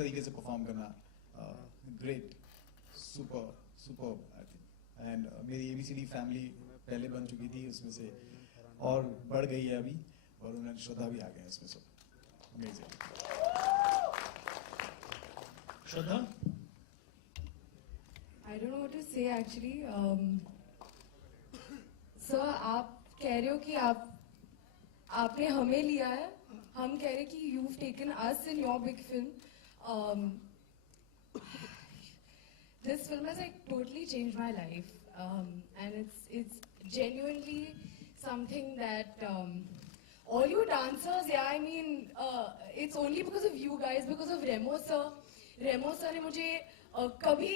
तरीके से परफॉर्म करना, great, super super I think. And मेरी ABCD फैमिली पहले बन चुकी थी, उसमें से और बढ़ गई है अभी, और उन्हें श्रद्धा भी आ गए इसमें, सब amazing. Shraddha, I don't know what to say actually. Sir, आप कह रहे हो कि आपने हमें लिया है, हम कह रहे कि you've taken us in your big film. This film has like totally changed my life, and it's genuinely something that all you dancers, yeah, I mean, it's only because of you guys, because of Remo sir. Remo sir ने मुझे कभी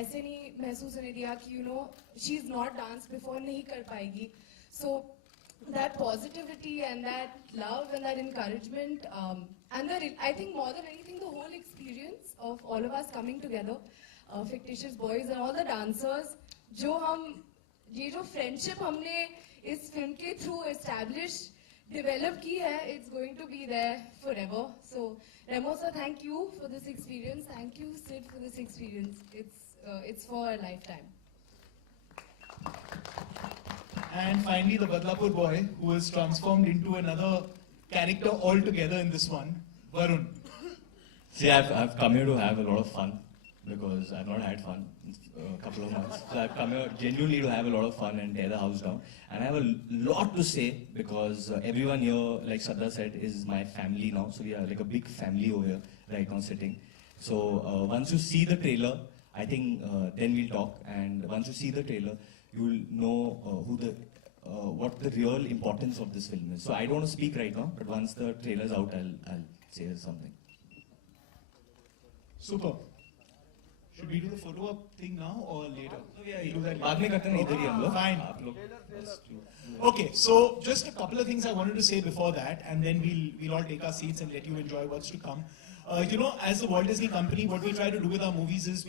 ऐसे नहीं महसूस होने दिया कि you know she's not danced before, नहीं कर पाएगी. So that positivity and that love and that encouragement, and I think more than anything the whole experience of all of us coming together, fictitious boys and all the dancers, ये जो friendship हमने इस film के through establish develop की है, it's going to be there forever. So Remo sir, thank you for this experience. Thank you Sid for this experience. It's for a lifetime. and finally the Badlapur boy who is transformed into another character altogether in this one, Varun. See, I've come here to have a lot of fun because I've not had fun in a couple of months. So I've come here genuinely to have a lot of fun and tear the house down. And I have a lot to say because everyone here, like Shraddha said, is my family now. So we are like a big family over here right now sitting. So once you see the trailer, I think then we'll talk. And once you see the trailer, you will know what the real importance of this film is. So I don't want to speak right now, but once the trailer's out, I'll say something. Super. Should we do the photo op thing now or later? We do that बाद में करते हैं ना, इधर ही हम लोग. Fine. आप लोग best do. Okay, so just a couple of things I wanted to say before that, and then we'll all take our seats and let you enjoy what's to come. You know, as the Walt Disney Company, what we try to do with our movies is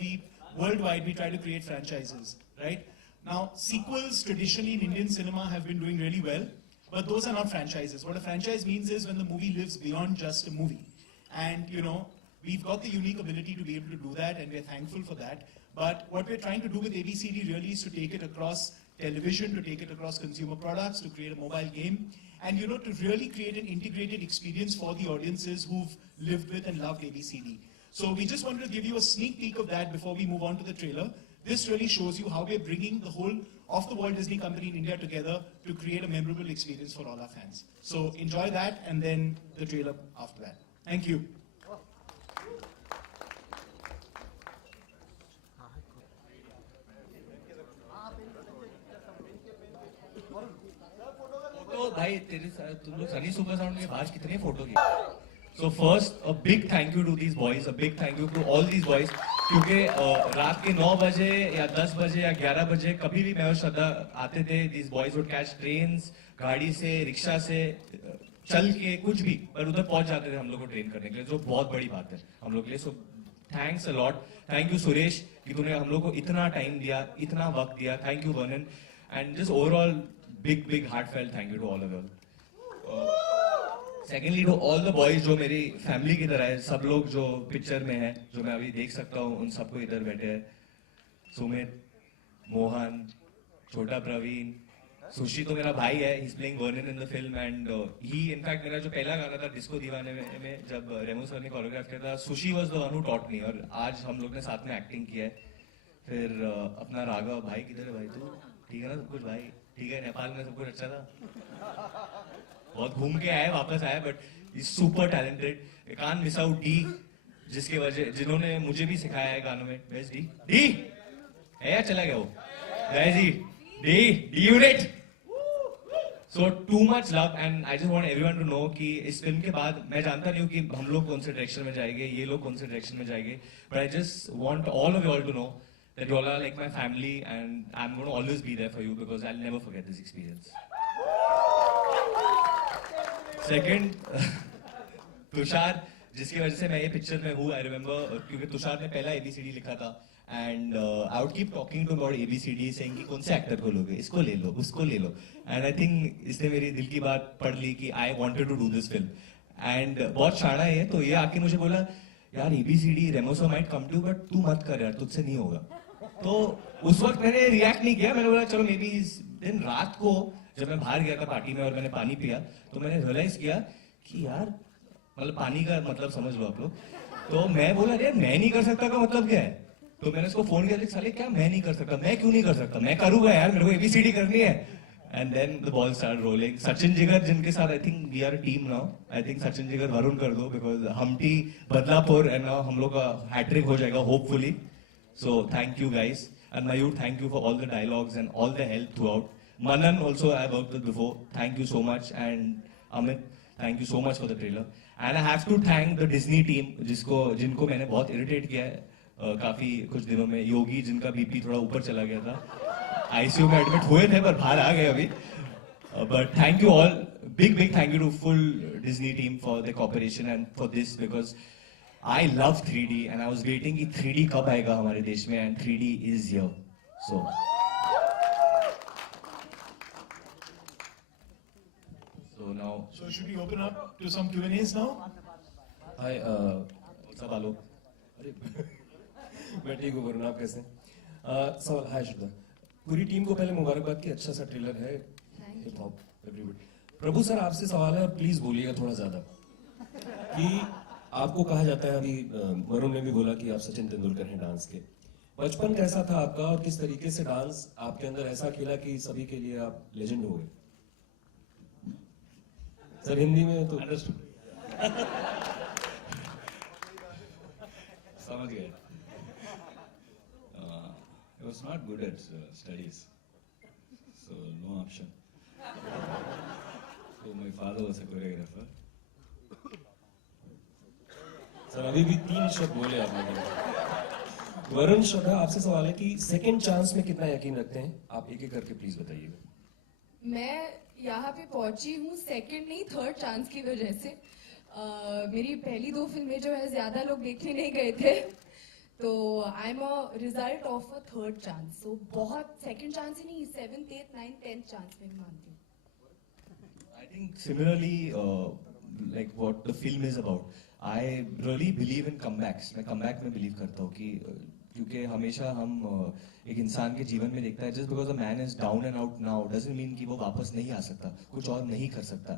worldwide we try to create franchises, right? Now, sequels traditionally in Indian cinema have been doing really well, but those are not franchises. What a franchise means is when the movie lives beyond just a movie. And, you know, we've got the unique ability to be able to do that, and we're thankful for that. But what we're trying to do with ABCD really is to take it across television, to take it across consumer products, to create a mobile game, and you know, to really create an integrated experience for the audiences who've lived with and loved ABCD. So we just wanted to give you a sneak peek of that before we move on to the trailer. This really shows you how we're bringing the whole of the Walt Disney Company in India together to create a memorable experience for all our fans. So enjoy that, and then the trailer after that. Thank you. तो भाई तुम लोग Sunny super sound के बाहर कितने photo की. So first, a big thank you to these boys, a big thank you to all these boys, क्योंकि रात के 9 बजे या 10 बजे या 11 बजे कभी भी मैं और श्रद्धा आते थे, these boys would catch trains, गाड़ी से, रिक्शा से, चल के, कुछ भी, पर उधर पहुंच जाते थे हम लोग को ट्रेन करने के लिए, जो बहुत बड़ी बात है हम लोग के लिए. So thanks a lot, thank you Suresh कि तूने हम लोग को इतना टाइम दिया, इतना वक्त दिया, thank you Vernon, and just overall big heartfelt thank you to all of you. Secondly, to all the boys जो मेरी फैमिली की तरह है, सब लोग जो पिक्चर में हैं, जो मैं अभी देख सकता हूँ, उन सबको इधर बैठे हैं. सुमित, मोहन, छोटा प्रवीण, सुशी तो मेरा भाई है, he's playing Vernon in the film, and he in fact मेरा जो पहला गाना था डिस्को दीवाने में जब रेमो सर ने कोरियोग्राफ किया था, sushi was the one who taught me, और आज हम लोग ने साथ में एक्टिंग किया है. फिर अपना राघव भाई, किधर है भाई तू? ठीक है ना सब कुछ भाई? ठीक है, नेपाल में सब कुछ अच्छा था, बहुत घूम के आए, वापस आए, but is super talented. Can't miss out D, जिसके वजह जिन्होंने मुझे भी सिखाया है गानों में. बेस्ट डी डी है या चला गया वो? D D unit. So too much love, and I just want everyone to know कि इस फिल्म के बाद मैं जानता नहीं हूँ कि हम लोग कौन से डायरेक्शन में जाएंगे, ये लोग कौन से डायरेक्शन में जाएंगे, but I just want all of you all to know that you all are like my family, and I'm going to always be there for you because I'll never forget this experience. Second, Tushar, जिसकी वजह से मैं ये picture में हूँ, I remember क्योंकि तुषार ने पहला ABCD लिखा था, and I would keep talking to him about ABCD, saying कि कौन से एक्टर को लोगे, इसको ले लो, उसको ले लो, and I think इसने मेरी दिल की बात पढ़ ली कि I wanted to do this film, and बहुत शाना है, तो ये आके मुझे बोला यार ABCD रेमोसा माइट कम टू बट तू मत कर यार, तुझसे नहीं होगा। तो उस वक्त मैंने रिएक्ट नहीं किया, मैंने बोला चलो मे बी इस दिन रात को जब मैं बाहर गया था पार्टी में और मैंने पानी पिया तो मैंने रियलाइज किया कि यार मतलब पानी का मतलब समझ लो आप लोग। तो मैं बोला अरे मैं नहीं कर सकता का मतलब क्या है? तो मैंने उसको फोन किया, साले क्या मैं नहीं कर सकता, मैं क्यों नहीं कर सकता, मैं करूंगा यार, मेरे को ABCD करनी है। And then the ball start rolling. Sachin Jigar जिनके साथ I think we are team now, I think Sachin Jigar Varun कर दो बिकॉज हमटी बदलापुर एंड नाउ हम लोग का हैट्रिक हो जाएगा hopefully. So thank you guys, and Mayur, thank you for all the dialogues and all the help throughout. Manan also I worked with before. Thank you so much, and Amit, thank you so much for the trailer. And I have to thank the Disney team, जिनको मैंने बहुत irritate किया है काफी कुछ दिनों में। योगी जिनका BP थोड़ा ऊपर चला गया था, ICU में एडमिट हुए थे पर बाहर आ गए अभी। But thank you all, big thank you to full Disney team for the cooperation and for this because I love 3D and I was waiting कि 3D कब आएगा हमारे देश में and 3D is here. So now. So should we open up to some Q&As now? Hi what's up आलोक? अरे मैं ठीक हूँ वरुण, आप कैसे हैं? सवाल, हाय श्रद्धा, पूरी टीम को पहले मुबारकबाद की, अच्छा सा ट्रेलर है, हिप हॉप एवरीबॉडी। प्रभु सर आपसे सवाल है और प्लीज बोलिएगा थोड़ा ज्यादा कि आपको कहा जाता है, अभी वरुण ने भी बोला कि आप सचिन तेंदुलकर हैं डांस के। बचपन कैसा था आपका और किस तरीके से डांस आपके अंदर ऐसा खेला कि सभी के लिए आप लेजेंड हो गए? सर हिंदी में तो समझ गए। I was not good at studies, so no option. So my father was a choreographer. Sir अभी भी 3 शब्द बोले आपने। वरुण, श्रद्धा आपसे सवाल है कि सेकंड चांस में कितना यकीन रखते हैं? आप एक एक करके प्लीज बताइएगा। मैं यहाँ पे पहुंची हूँ सेकंड नहीं थर्ड चांस की वजह से। मेरी पहली 2 फिल्में जो है ज्यादा लोग देखने नहीं गए थे, तो I am a result of a third chance. So बहुत सेकंड चांस ही नहीं, 7th 8th 9th 10th chance में मानती हूँ। I think similarly like what the film is about. I really believe in comebacks. मैं comeback में believe करता हूँ कि क्योंकि हमेशा हम एक इंसान के जीवन में देखता है just because a man is down and out now doesn't mean कि वो वापस नहीं आ सकता, कुछ और नहीं कर सकता।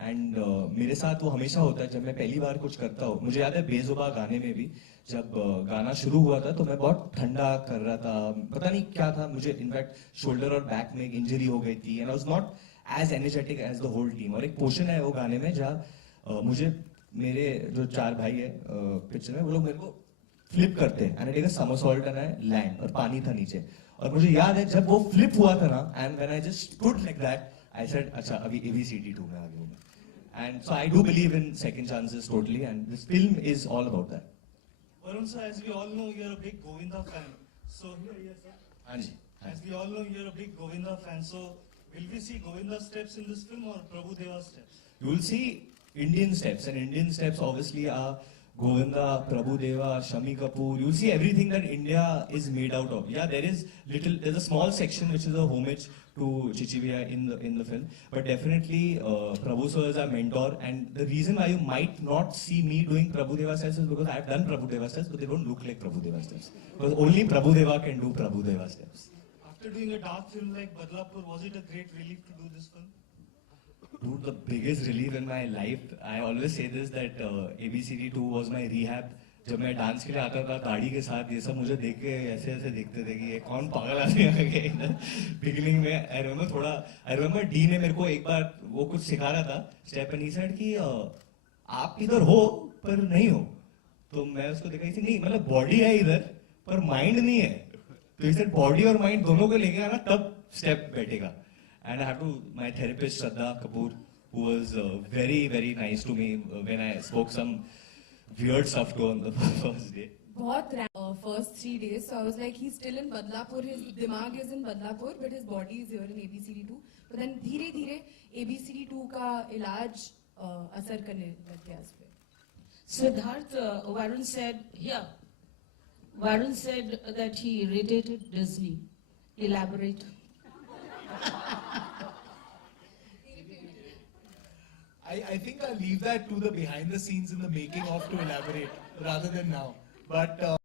एंड मेरे साथ वो हमेशा होता है जब मैं पहली बार कुछ करता हूँ। मुझे याद है बेजुबान गाने में भी जब गाना शुरू हुआ था तो मैं बहुत ठंडा कर रहा था, पता नहीं क्या था मुझे, इनफैक्ट शोल्डर और बैक में एक इंजरी हो गई थी and I was not as energetic as the whole team. और एक पोर्शन है वो गाने में जहाँ मुझे मेरे जो 4 भाई है पिक्चर में, वो लोग मेरे को फ्लिप करते हैं and I take a somersault and I land, और पानी था नीचे। और मुझे याद है जब वो फ्लिप हुआ था ना and when I just stood like that I said अच्छा अभी ABCD 2 में आ गया मैं। And so I do believe in second chances totally and this film is all about that. Varun sir, as we all know, you're a big Govinda fan. So here, sir. हाँ जी। As we all know, you're a big Govinda fan. So will we see Govinda steps in this film or Prabhu Deva steps? You will see Indian steps, and Indian steps obviously are Govinda, Prabhu Deva, Shami Kapoor. You'll see everything that India is made out of. Yeah, there's a small section which is a homage to Chichivia in the film, but definitely Prabhu sir is our mentor, and the reason why you might not see me doing Prabhu Deva steps is because I've done Prabhu Deva steps, but they don't look like Prabhu Deva steps. Because only Prabhu Deva can do Prabhu Deva steps. After doing a dark film like Badlapur, was it a great relief to do this film? Dude, the biggest relief in my life, I always say this, that ABCD 2 was my rehab. जब मैं dance के लिए आता था गाड़ी के साथ, ये सब मुझे देख के ऐसे ऐसे देखते थे कि ये कौन पागल आदमी आ गया इधर। बिगिनिंग में आई रिमेम्बर डी ने मेरे को एक बार वो कुछ सिखा रहा था स्टेप, एंड ही सेड कि आप इधर हो पर नहीं हो। तो मैं उसको देखा थी नहीं मतलब बॉडी है इधर पर माइंड नहीं है, तो इसे बॉडी और माइंड दोनों को लेके आना तब स्टेप बैठेगा। And I have to my therapist Shraddha Kapoor who was very nice to me when I spoke some weird stuff to on the first day. बहुत first 3 days, so I was like he's still in Badlapur, his dimag is in Badlapur but his body is here in ABCD 2. But then धीरे धीरे ABCD 2 का इलाज असर करने लग गया उस पे। Siddharth, Varun said that he irritated Disney. Elaborate. I think I'll leave that to the behind the scenes in the making of to elaborate. rather than now. But